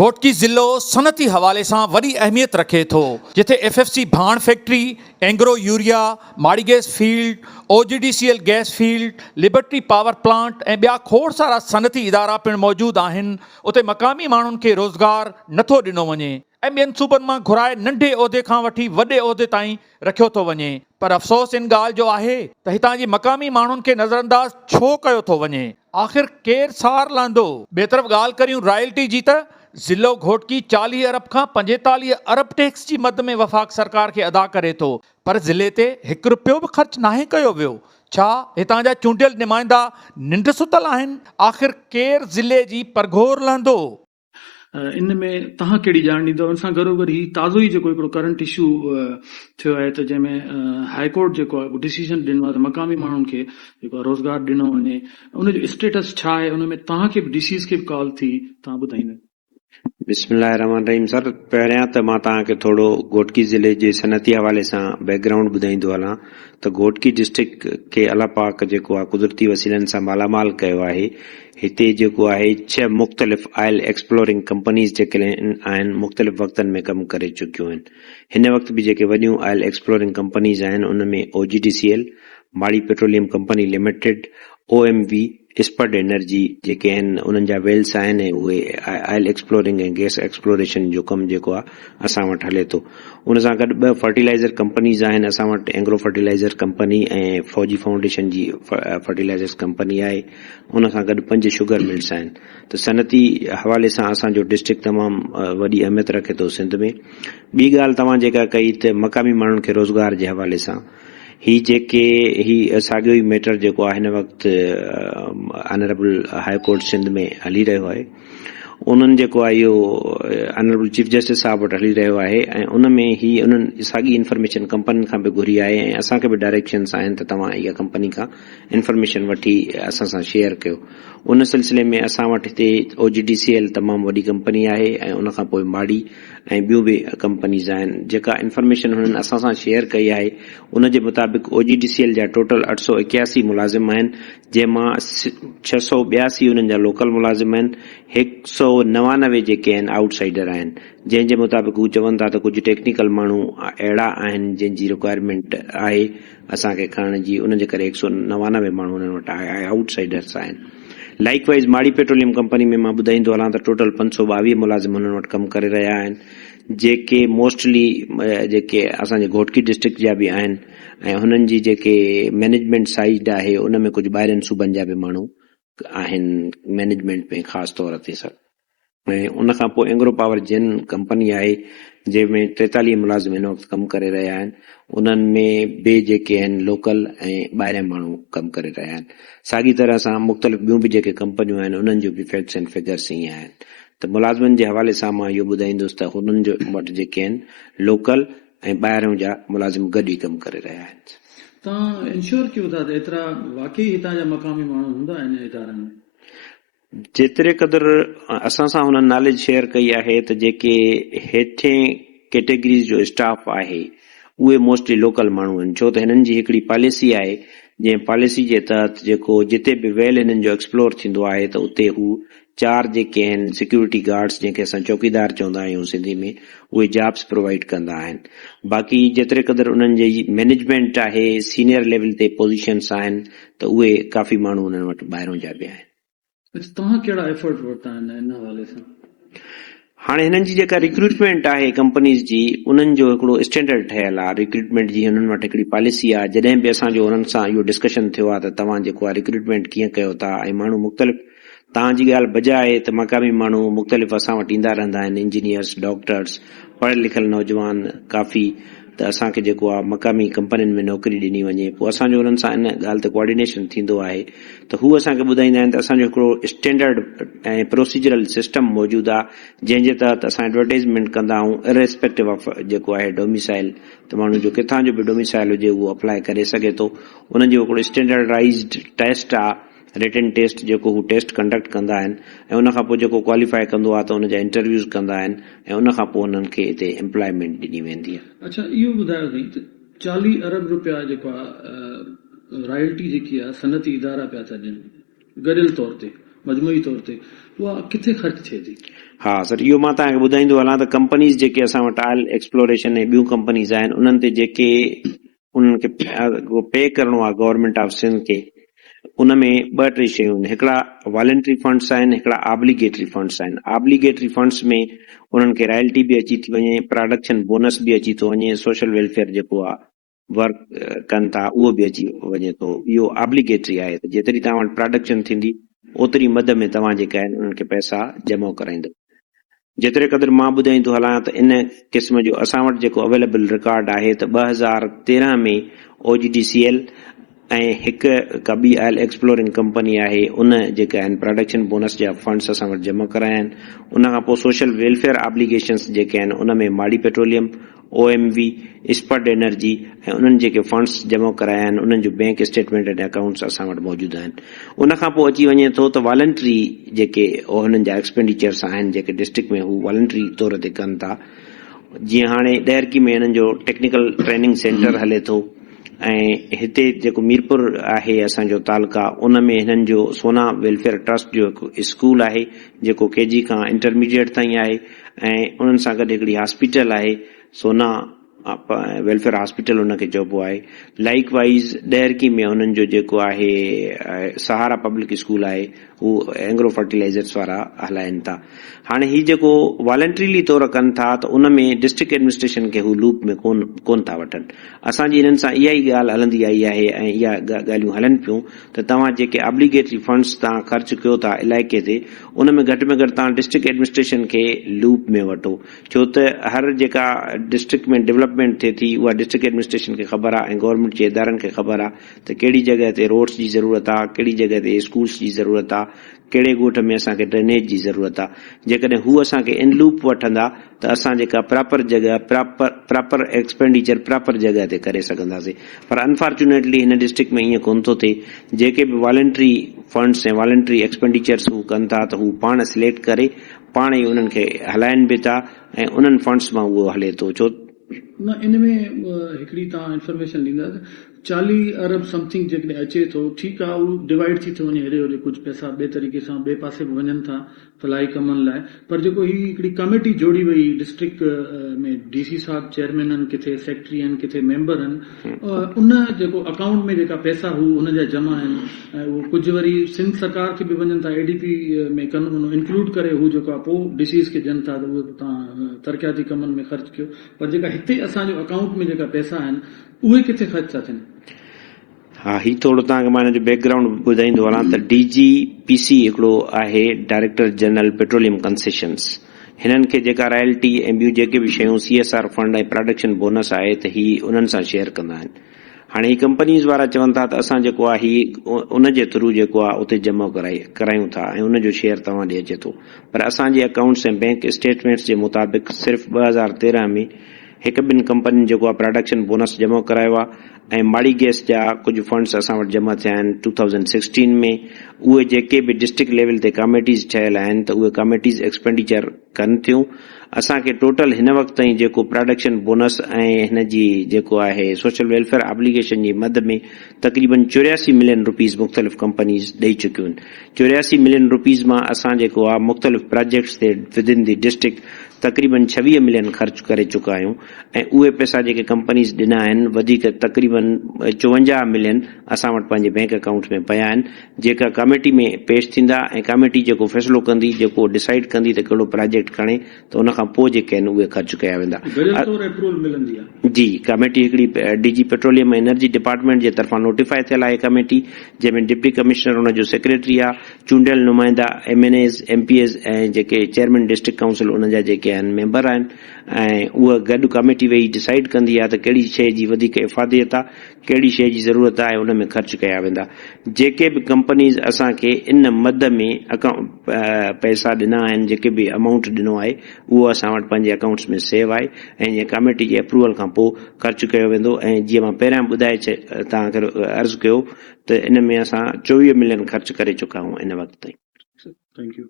घोटकी ज़िलो सनती हवाले सां वॾी अहमियत रखे थो, जिथे FFC भाण फैक्ट्री, एंग्रो यूरिया, माड़ी gas field, OGDCL gas field, liberty power plant ऐं ॿिया खोड़ सारा सनती इदारा पिणु मौजूदु आहिनि। उते मक़ामी माण्हुनि खे रोज़गार नथो ॾिनो वञे ऐं ॿियनि सूबनि मां घुराए नंढे उहिदे खां वठी वॾे उहिदे ताईं रखियो थो वञे। पर अफ़सोस इन ॻाल्हि जो आहे त हितां जी मक़ामी माण्हुनि खे नज़रअंदाज़ छो कयो थो वञे। आख़िर केरु सार लांदो? ॿिए तरफ़ ॻाल्हि करियूं रॉयल्टी जी त ज़िलो घोटकी 40 अरब खां 45 अरब टैक्स जी मद में वफ़ाक़ सरकार खे अदा करे थो, पर ज़िले ते 1 रुपयो बि ख़र्च नाहे कयो वियो। छा हितां जा चूंडियल नुमाइंदा निंड सुतल आहिनि? आख़िर केरु ज़िले जी परघोर लहंदो? इन में तव्हां कहिड़ी ॼाण ॾींदव? इन सां गॾोगॾु ही ताज़ो ई जेको हिकिड़ो करंट इशू थियो आहे त जंहिंमें हाईकोर्ट जेको आहे डिसीजन ॾिनो आहे त मक़ामी माण्हुनि खे जेको आहे रोज़गार ॾिनो वञे, उनजो स्टेटस छा आहे? उन में तव्हांखे बि DCs खे बि कॉल थी, तव्हां ॿुधाईंदा? बिस्मिल्लाहिर्रहमानिर्रहीम। सर, पहिरियां त मां तव्हांखे थोरो घोटकी ज़िले जे सनती हवाले सां बैकग्राउंड ॿुधाईंदो हलां त घोटकी डिस्ट्रिक्ट खे अलाह पाक जेको आहे कुदरती वसीलनि सां मालामाल कयो आहे। हिते जेको आहे 6 मुख़्तलिफ़ ऑयल एक्सप्लोरिंग कंपनीज़ जेके आहिनि मुख़्तलिफ़ वक़्तनि में कमु करे चुकियूं आहिनि। हिन वक़्त बि जेके वॾियूं ऑयल एक्सप्लोरिंग कंपनीज़ आहिनि उन में OGDCL, माड़ी petroleum company limited, OMV, spud energy जेके आहिनि उन्हनि जा वेल्स आहिनि ऐं उहे ऑयल एक्सप्लोरिंग ऐं गैस एक्सप्लोरेशन जो कमु जेको आहे असां वटि हले थो। उन सां गॾु 2 फर्टिलाइज़र कंपनीज़ आहिनि असां वटि, एंग्रो फर्टिलाइज़र कंपनी ऐं फौजी फाउंडेशन जी फर्टिलाइज़र्स कंपनी आहे। उन सां गॾु 5 शुगर मिल्स आहिनि। त सनती हवाले सां असांजो डिस्ट्रिक्ट तमामु वॾी अहमियत रखे थो सिंध में। ॿी ॻाल्हि तव्हां जेका कई त मक़ामी माण्हुनि खे रोज़गार जे हवाले सां, ही साॻियो ई मैटर जेको आहे हिन वक़्तु ऑनरेबल हाई कोर्ट सिंध में हली रहियो आहे। उन्हनि जेको आहे इहो ऑनरेबल चीफ जस्टिस साहब वटि हली रहियो आहे ऐं उन में ही उन्हनि साॻी इंफॉर्मेशन कंपनी खां बि घुरी आहे ऐं असांखे बि डायरेक्शन्स आहिनि त तव्हां इहा कंपनी खां इंफॉर्मेशन वठी असां सां शेयर कयो। उन सिलसिले में असां वटि हिते OGDCL तमामु वॾी कंपनी आहे ऐं उन खां पोइ माड़ी ऐं ॿियूं बि कंपनीज़ आहिनि। जेका इंफॉर्मेशन हुननि असां सां शेयर कई आहे उन जे मुताबिक़ OGDCL जा टोटल 881 मुलाज़िम आहिनि, जंहिंमां 682 उन्हनि जा लोकल मुलाज़िम आहिनि, 199 जेके आहिनि आउटसाइडर आहिनि। जंहिंजे मुताबिक़ हू चवनि था त कुझु टेक्निकल माण्हू अहिड़ा आहिनि जंहिंजी रिक्वायरमेंट आहे असांखे खणण जी, उन जे करे 199 माण्हू उन्हनि वटि आउटसाइडर्स आहिनि। लाइकवाइज़ माड़ी पेट्रोलियम कंपनी में मां ॿुधाईंदो हलां त टोटल 522 मुलाज़िम हुननि वटि कमु करे रहिया आहिनि, जेके मोस्टली जेके असांजे घोटकी डिस्ट्रिक्ट जा बि आहिनि ऐं हुननि जी जेके मैनेजमेंट साइड आहे उन में कुझु ॿाहिरिनि सूबनि जा बि माण्हू आहिनि मैनेजमेंट में ख़ासि तौर ते सर। ऐं उन खां पोइ एंग्रो पावर जेन कंपनी आहे जंहिंमें 43 मुलाज़िम हिन वक़्तु कमु करे रहिया आहिनि। उन्हनि में बि जेके आहिनि लोकल ऐं ॿाहिरियां माण्हू कमु करे रहिया आहिनि। साॻी तरह सां मुख़्तलिफ़ ॿियूं बि जेके कंपनियूं आहिनि उन्हनि जो बि फैक्ट्स एंड फिगर्स ईअं आहिनि। त मुलाज़िमनि जे हवाले सां मां इहो ॿुधाईंदुसि त हुननि जो वटि जेके आहिनि लोकल ऐं ॿाहिरियों जा मुलाज़िम गॾु ई कमु करे रहिया आहिनि। तव्हां इंश्योर कयो था त एतिरा वाकई हितां जा मक़ामी माण्हू हूंदा आहिनि इदारनि में? जेतिरे क़दुरु असां सां हुननि नॉलेज शेयर कई आहे त जेके हेठे कैटेगरीज़ जो स्टाफ आहे उहे मोस्टली लोकल माण्हू आहिनि, छो त हिननि जी हिकिड़ी पॉलिसी आहे जंहिं पॉलिसी जे तहत जेको जिते बि वेल हिननि जो एक्सप्लोर थींदो आहे त उते हू 4 जेके आहिनि सिक्योरिटी गार्ड्स जंहिंखे असां चौकीदार चवंदा आहियूं सिंधी में, उहे जॉब्स प्रोवाइड कंदा आहिनि। बाक़ी जेतिरे क़दुरु उन्हनि जी मैनेजमेंट आहे, सीनियर लेवल ते पोज़ीशन्स आहिनि त उहे काफ़ी माण्हू उन्हनि वटि ॿाहिरों जा बि आहिनि। तव्हां कहिड़ा एफर्ट वरिता आहिनि इन हवाले सां? हाणे हिननि जी जेका रिक्रूटमेंट आहे कंपनीज़ जी उन्हनि जो हिकिड़ो स्टैंडर्ड ठहियलु आहे। रिक्रूटमेंट जी हुननि वटि हिकिड़ी पॉलिसी आहे। जॾहिं बि असांजो हुननि सां इहो डिस्कशन थियो आहे त तव्हां जेको आहे रिक्रूटमेंट कीअं कयो था ऐं माण्हू मुख़्तलिफ़, तव्हांजी ॻाल्हि बजाए त मक़ामी माण्हू मुख़्तलिफ़ असां वटि ईंदा रहंदा आहिनि, इंजीनियर्स, डॉक्टर्स, पढ़ियल लिखियल नौजवान काफ़ी, त असांखे जेको आहे मक़ामी कंपनियुनि में नौकरी ॾिनी वञे। पोइ असांजो हुननि सां इन ॻाल्हि ते कोऑर्डिनेशन थींदो आहे त हू असांखे ॿुधाईंदा आहिनि त असांजो हिकिड़ो स्टैंडर्ड ऐं प्रोसीजरल सिस्टम मौजूदु आहे जंहिंजे तहत असां एडवर्टाइज़मेंट कंदा आहियूं इरेस्पेक्टिव ऑफ जेको आहे डोमिसाइल, त माण्हू जो किथां जो बि डोमिसाइल हुजे उहो अप्लाई करे सघे थो। उन्हनि जो हिकिड़ो स्टैंडर्डाइज़्ड टेस्ट आहे, रिटन टेस्ट, जेको हू टेस्ट कंडक्ट कंदा आहिनि ऐं उन खां पोइ जेको क्वालिफाई कंदो आहे त उन जा इंटरव्यूज़ कंदा आहिनि ऐं उन खां पोइ उन्हनि खे हिते एम्प्लॉयमेंट ॾिनी वेंदी आहे। अच्छा, इहो ॿुधायो अथई त 40 अरब रुपया जेको आहे रॉयल्टी जेकी आहे सनती इदारा पिया था ॾियनि गॾियल तौर ते, मजमूई तौर ते उहा किथे ख़र्च थिए थी? हा सर, इहो मां तव्हांखे ॿुधाईंदो हलां त कंपनीज़ जेके असां वटि आयल एक्सप्लोरेशन ऐं ॿियूं कंपनीज़ आहिनि उन्हनि ते जेके उन्हनि खे पे करिणो आहे गवर्नमेंट ऑफ सिंध खे, उन में ॿ टे शयूं आहिनि। हिकिड़ा वॉलंटरी फंड्स आहिनि, हिकिड़ा ऑब्लिगेटरी फंड्स आहिनि। ऑब्लिगेटरी फंड्स में उन्हनि खे रॉयल्टी बि अची थी वञे, प्रोडक्शन बोनस बि अची थो वञे, सोशल वेलफेयर जेको आहे वर्क कनि था उहो बि अची वञे थो। इहो ऑब्लिगेटरी आहे त जेतिरी तव्हां वटि प्रोडक्शन थींदी ओतिरी मद में तव्हां जेका आहिनि उन्हनि खे पैसा जमा कराईंदो। जेतिरे क़दुरु मां ॿुधाईंदो हलां त इन क़िस्म जो असां वटि जेको अवेलेबल रिकॉर्ड आहे त 2013 में OGDCL ऐं हिकु का ॿी आयल एक्सप्लोरिंग कंपनी आहे उन जेका आहिनि प्रोडक्शन बोनस जा फंड्स असां वटि जमा कराया आहिनि। उन खां पोइ सोशल वेलफेयर ऑब्लिगेशन्स जेके आहिनि उन में माड़ी पेट्रोलियम, OMV, स्पड एनर्जी ऐं उन्हनि जेके फंड्स जमा कराया आहिनि उन्हनि जो बैंक स्टेटमेंट ऐं अकाउंट्स असां वटि मौजूदु आहिनि। उन खां पोइ अची वञे थो त वॉलंटरी जेके उन्हनि जा एक्सपेंडिचर्स आहिनि जेके डिस्ट्रिक्ट में हू वॉलंटरी तौर ते कनि था। जीअं हाणे ॾहरकी में हिननि जो टेक्निकल ट्रेनिंग सेंटर हले थो ऐं हिते जेको मीरपुर आहे असांजो तालुका उन में हिननि जो सोना वेलफेयर ट्रस्ट जो हिकु स्कूल आहे जेको KG खां इंटरमीडिएट ताईं आहे ऐं उन्हनि सां गॾु हिकिड़ी हॉस्पिटल आहे सोना वेलफेयर हॉस्पिटल उनखे चइबो आहे। लाइक वाइज ॾहरकी में उन्हनि जो जेको आहे सहारा पब्लिक स्कूल आहे हू एंग्रो फर्टिलाइजर्स वारा हलाइनि था। हाणे ही जेको वॉलंटरीली तौर कनि था त उन में डिस्ट्रिक्ट एडमिनिस्ट्रेशन खे हू लूप में कोन था वठनि। असांजी हिननि सां इहा ई ॻाल्हि हलंदी आई आहे ऐं इहा ॻाल्हियूं हलनि पियूं त तव्हां जेके ऑब्लिगेटरी फंड्स तव्हां ख़र्च कयो था इलाइक़े ते उन में घटि में घटि तव्हां डिस्ट्रिक्ट एडमिनिस्ट्रेशन खे लूप में वठो, छो त हर जेका डिस्ट्रिक्ट में डेवलपमेंट थिए थी उहा डिस्ट्रिक्ट एडमिनिस्ट्रेशन खे ख़बर आहे ऐं गवर्नमेंट जे इदारनि खे ख़बर आहे त कहिड़ी जॻह ते रोड्स जी ज़रूरत आहे, कहिड़ी जॻह ते स्कूल्स जी ज़रूरत आहे, कहिड़े ॻोठ में असांखे ड्रेनेज जी ज़रूरत आहे। जेकॾहिं हू असांखे इन लूप वठंदा त असां जेका प्रॉपर जॻह प्रॉपर एक्सपेंडिचर प्रॉपर जॻह ते करे सघंदासीं। पर अनफॉर्चुनेटली हिन डिस्ट्रिक्ट में ईअं कोन थो थिए। जेके बि वॉलंटरी फंड्स ऐं वॉलंटरी एक्सपेंडिचर्स हू कनि था त हू पाण सिलेक्ट करे पाण ई उन्हनि खे हलाइनि बि था ऐं उन्हनि फंड्स मां उहो हले थो। छो न इन में हिकिड़ी तव्हां इंफॉर्मेशन ॾींदा 40 अरब समथिंग जेकॾहिं अचे थो, ठीकु आहे, उहो डिवाइड थी थो वञे, हेॾे होॾे कुझु पैसा ॿिए तरीक़े सां ॿिए पासे बि वञनि था फलाई कमनि लाइ। पर जेको ही हिकिड़ी कमेटी जोड़ी वई डिस्ट्रिक्ट में DC साहब चेयरमैन आहिनि, किथे सेक्रेटरी आहिनि, किथे मेंबर आहिनि, उन जेको अकाउंट में जेका पैसा हू हुन जा जमा आहिनि ऐं उहो कुझु वरी सिंध सरकार खे बि वञनि था ADP में इंक्लूड करे हू जेको आहे पोइ DCs खे ॾियनि था त उहे तव्हां तरक़ियाती कमनि में ख़र्च कयो। पर जेका हिते असांजो अकाउंट में जेका पैसा आहिनि उहे किथे ख़र्च था थियनि? हा, ही थोरो तव्हांखे मां हिन जो बैकग्राउंड ॿुधाईंदो हलां त DGPC हिकिड़ो आहे डायरेक्टर जनरल पेट्रोलियम कंसेशन्स। हिननि खे जेका रॉयल्टी ऐं ॿियूं जेके बि शयूं CSR फंड ऐं प्रोडक्शन बोनस आहे त ही उन्हनि सां शेयर कंदा आहिनि। हाणे ही कंपनीज़ वारा चवनि था त असां जेको आहे ही उन जे थ्रू जेको आहे उते जमा करायूं था ऐं उन जो शेयर तव्हां ॾे अचे थो। पर असांजे अकाउंट्स ऐं बैंक स्टेटमेंट्स जे मुताबिक़ सिर्फ़ु 2013 में हिकु ॿिनि कंपनियुनि जेको आहे प्रोडक्शन बोनस जमा करायो आहे ऐं माड़ी गैस जा कुझु फंड्स असां वटि जमा थिया आहिनि 2016 में। उहे जेके बि डिस्ट्रिक्ट लेवल ते कमेटीज़ ठहियल आहिनि त उहे कमेटीज़ एक्सपेंडिचर कनि थियूं। असांखे टोटल हिन वक़्त ताईं जेको प्रोडक्शन बोनस ऐं हिन जी जेको आहे सोशल वेलफेयर ऑब्लिगेशन जी मद में तक़रीबन 84 मिलियन रुपीज़ मुख़्तलिफ़ कंपनीज़ ॾेई चुकियूं आहिनि। 84 मिलियन रुपीज़ मां असां जेको आहे मुख़्तलिफ़ प्रोजेक्ट्स ते विदिन दी डिस्ट्रिक्ट तक़रीबन 26 मिलियन ख़र्च करे चुका आहियूं ऐं उहे पैसा जेके कंपनीज़ ॾिना आहिनि वधीक तक़रीबन 54 मिलियन असां वटि पंहिंजे बैंक अकाउंट में पिया आहिनि, जेका कमेटी में पेश थींदा ऐं कमेटी जेको फ़ैसिलो कंदी, जेको डिसाइड कंदी त कहिड़ो प्रोजेक्ट खणे त उन खां पोइ जेके आहिनि उहे ख़र्च कया वेंदा। जी, कमेटी हिकिड़ी DG पेट्रोलियम एनर्जी डिपार्टमेंट जे तरफ़ां नोटिफाई थियल आहे कमेटी, जंहिंमें डिप्टी कमिश्नर हुन जो सेक्रेटरी आहे, चूंडियल नुमाइंदा MNAs MPs ऐं जेके चेयरमैन डिस्ट्रिक्ट काउंसिल उन जा जेके आहिनि मेंबर आहिनि ऐं उहा गॾु कमेटी वेही डिसाइड कंदी आहे त कहिड़ी शइ जी वधीक इफ़ादियत आहे, कहिड़ी शइ जी ज़रूरत आहे, उन में ख़र्च कया वेंदा। जेके बि कंपनीज़ असांखे इन मद में पैसा ॾिना आहिनि, जेके बि अमाउंट ॾिनो आहे उहो असां वटि पंहिंजे अकाउंट्स में सेव आहे ऐं जीअं कमेटी जे अप्रूवल खां पोइ ख़र्च कयो वेंदो। ऐं जीअं मां पहिरियां तव्हांखे अर्ज़ु कयो त इन में असां 24 मिलियन ख़र्च करे चुका आहियूं इन वक़्त ताईं। Thank you.